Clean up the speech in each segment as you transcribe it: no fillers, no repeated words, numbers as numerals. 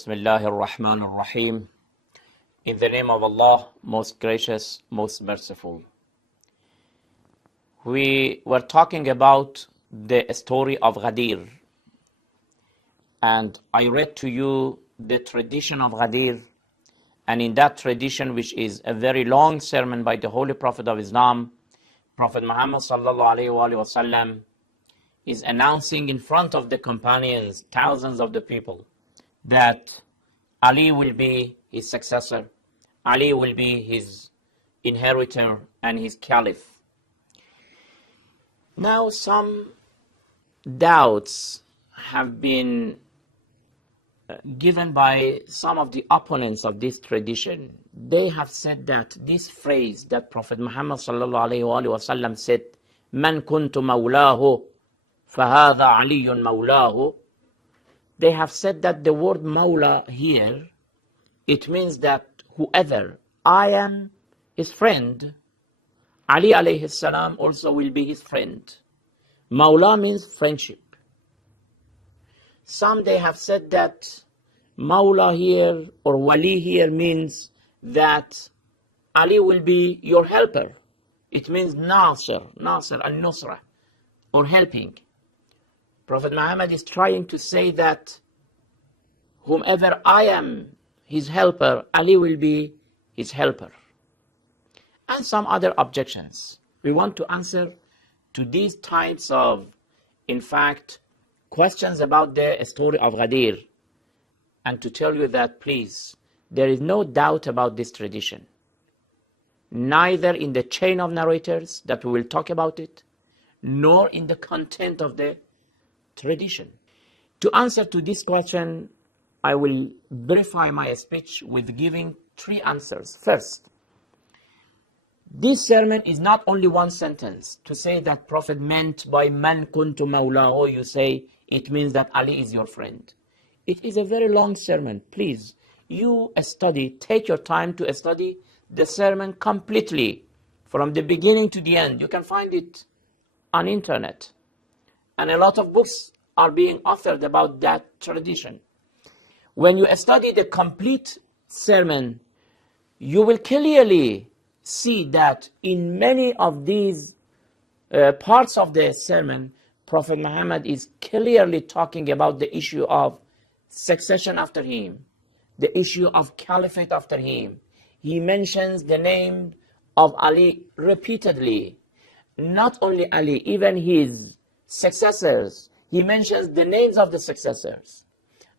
Bismillahir Rahmanir Rahim. In the name of Allah, most gracious, most merciful. We were talking about the story of Ghadir. And I read to you the tradition of Ghadir. And in that tradition, which is a very long sermon by the Holy Prophet of Islam, Prophet Muhammad sallallahu alaihi wasallam is announcing in front of the companions, thousands of the people, that Ali will be his successor, Ali will be his inheritor and his caliph. Now some doubts have been given by some of the opponents of this tradition. They have said that this phrase that Prophet Muhammad sallallahu alaihi wasallam said, "Man kuntu mawlahu, fahadha aliyun mawlahu." They have said that the word Mawla here, it means that whoever I am his friend, Ali alayhi salam also will be his friend. Mawla means friendship. Some they have said that Mawla here or Wali here means that Ali will be your helper. It means Nasir and Nusra, or helping. Prophet Muhammad is trying to say that whomever I am his helper, Ali will be his helper. And some other objections. We want to answer to these types of, in fact, questions about the story of Ghadir. And to tell you that, please, there is no doubt about this tradition. Neither in the chain of narrators that we will talk about it, nor in the content of the tradition. To answer to this question, I will verify my speech with giving three answers. First, this sermon is not only one sentence. To say that Prophet meant by man kuntu mawlahu, you say it means that Ali is your friend. It is a very long sermon. Please, you study, take your time to study the sermon completely from the beginning to the end. You can find it on internet. And a lot of books are being authored about that tradition. When you study the complete sermon, you will clearly see that in many of these parts of the sermon, Prophet Muhammad is clearly talking about the issue of succession after him, the issue of caliphate after him. He mentions the name of Ali repeatedly. Not only Ali, even his successors. He mentions the names of the successors.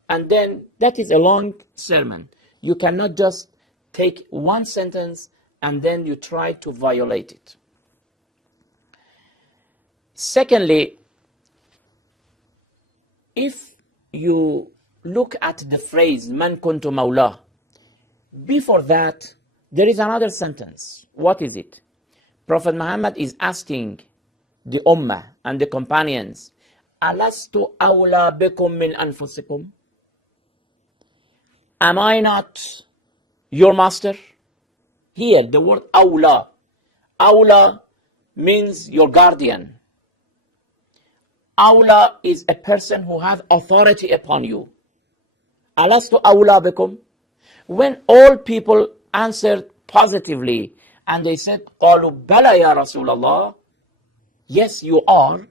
And then that is a long sermon. You cannot just take one sentence and then you try to violate it. Secondly, if you look at the phrase man kuntu mawla, before that there is another sentence. What is it? Prophet Muhammad is asking the ummah and the companions, alastu awla bikum min anfusikum? Am I not your master? Here, the word awla. Awla means your guardian. Awla is a person who has authority upon you. Alastu awla bikum? When all people answered positively and they said, qalu bala ya Rasulallah, yes, you are.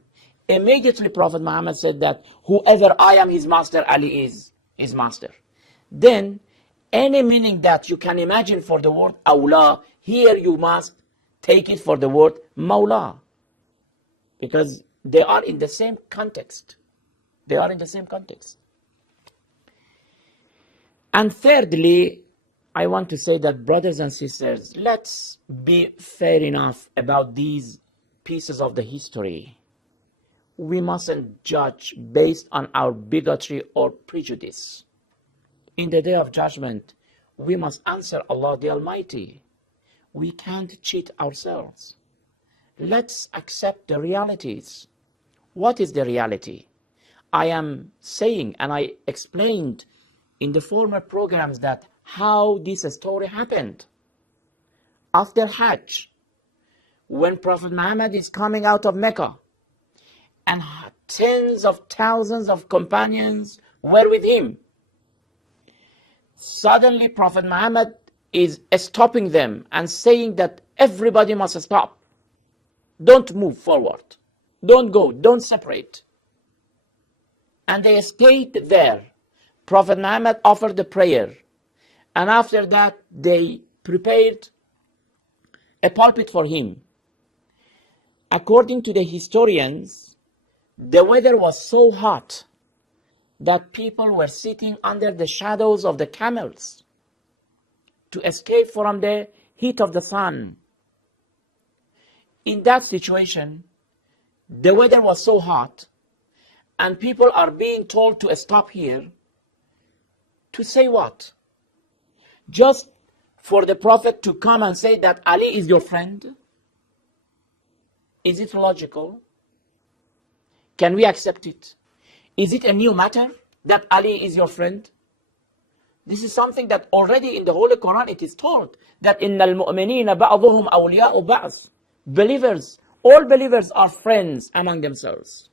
Immediately Prophet Muhammad said that whoever I am his master, Ali is his master. Then any meaning that you can imagine for the word awla, here you must take it for the word mawla, because they are in the same context. They are in the same context. And thirdly, I want to say that, brothers and sisters, let's be fair enough about these pieces of the history. We mustn't judge based on our bigotry or prejudice. In the day of judgment, we must answer Allah the Almighty. We can't cheat ourselves. Let's accept the realities. What is the reality? I am saying, and I explained in the former programs, that how this story happened. After Hajj, when Prophet Muhammad is coming out of Mecca, and tens of thousands of companions were with him, Suddenly Prophet Muhammad is stopping them and saying that everybody must stop. Don't move forward. Don't go. Don't separate. And they stayed there. Prophet Muhammad offered the prayer. And after that, they prepared a pulpit for him. According to the historians, the weather was so hot that people were sitting under the shadows of the camels to escape from the heat of the sun. In that situation, the weather was so hot, and people are being told to stop here. To say what? Just for the Prophet to come and say that Ali is your friend? Is it logical? Can we accept it? Is it a new matter that Ali is your friend? This is something that already in the Holy Quran it is told that إِنَّ الْمُؤْمِنِينَ بَعْضُهُمْ أَوْلِيَاءُ بَعْضٍ. Believers, all believers are friends among themselves.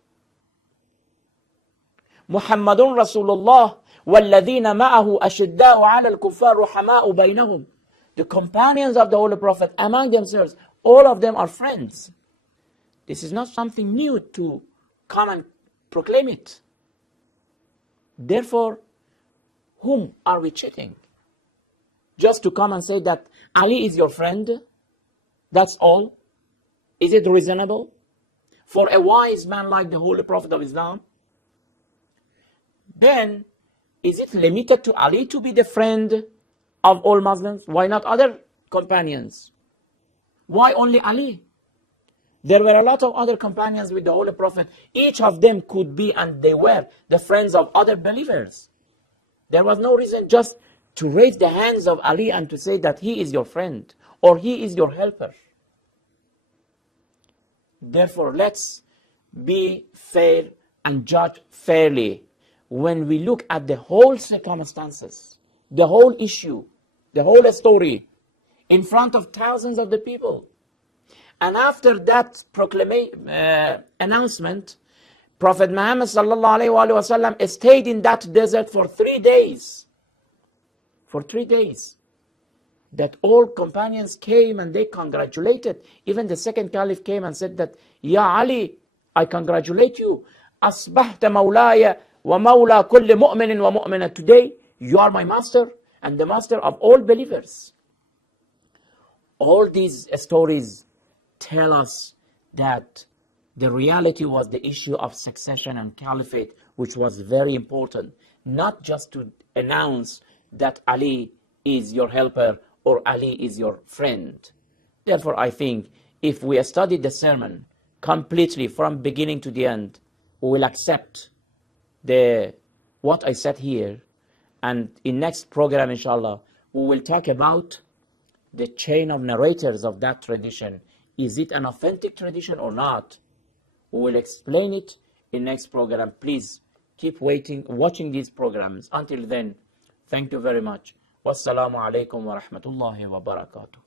محمد رسول الله والذين معه أشداء على الكفار رحماء بينهم. The companions of the Holy Prophet among themselves, all of them are friends. This is not something new to come and proclaim it. Therefore, whom are we cheating? Just to come and say that Ali is your friend? That's all? Is it reasonable? For a wise man like the Holy Prophet of Islam? Then, is it limited to Ali to be the friend of all Muslims? Why not other companions? Why only Ali? There were a lot of other companions with the Holy Prophet. Each of them could be, and they were, the friends of other believers. There was no reason just to raise the hands of Ali and to say that he is your friend or he is your helper. Therefore, let's be fair and judge fairly when we look at the whole circumstances, the whole issue, the whole story in front of thousands of the people. And after that announcement, Prophet Muhammad ﷺ stayed in that desert for 3 days. For 3 days. That all companions came and they congratulated. Even the second caliph came and said that, Ya Ali, I congratulate you. Asbahta mawlaya wa mawla kulli mu'minin wa mu'mina. Today, you are my master and the master of all believers. All these stories tell us that the reality was the issue of succession and caliphate, which was very important. Not just to announce that Ali is your helper or Ali is your friend. Therefore, I think if we study the sermon completely from beginning to the end, we will accept what I said here. And in next program, inshallah, we will talk about the chain of narrators of that tradition. Is it an authentic tradition or not? We will explain it in next program. Please keep watching these programs. Until then, thank you very much. Wassalamu alaikum wa rahmatullahi wa barakatuh.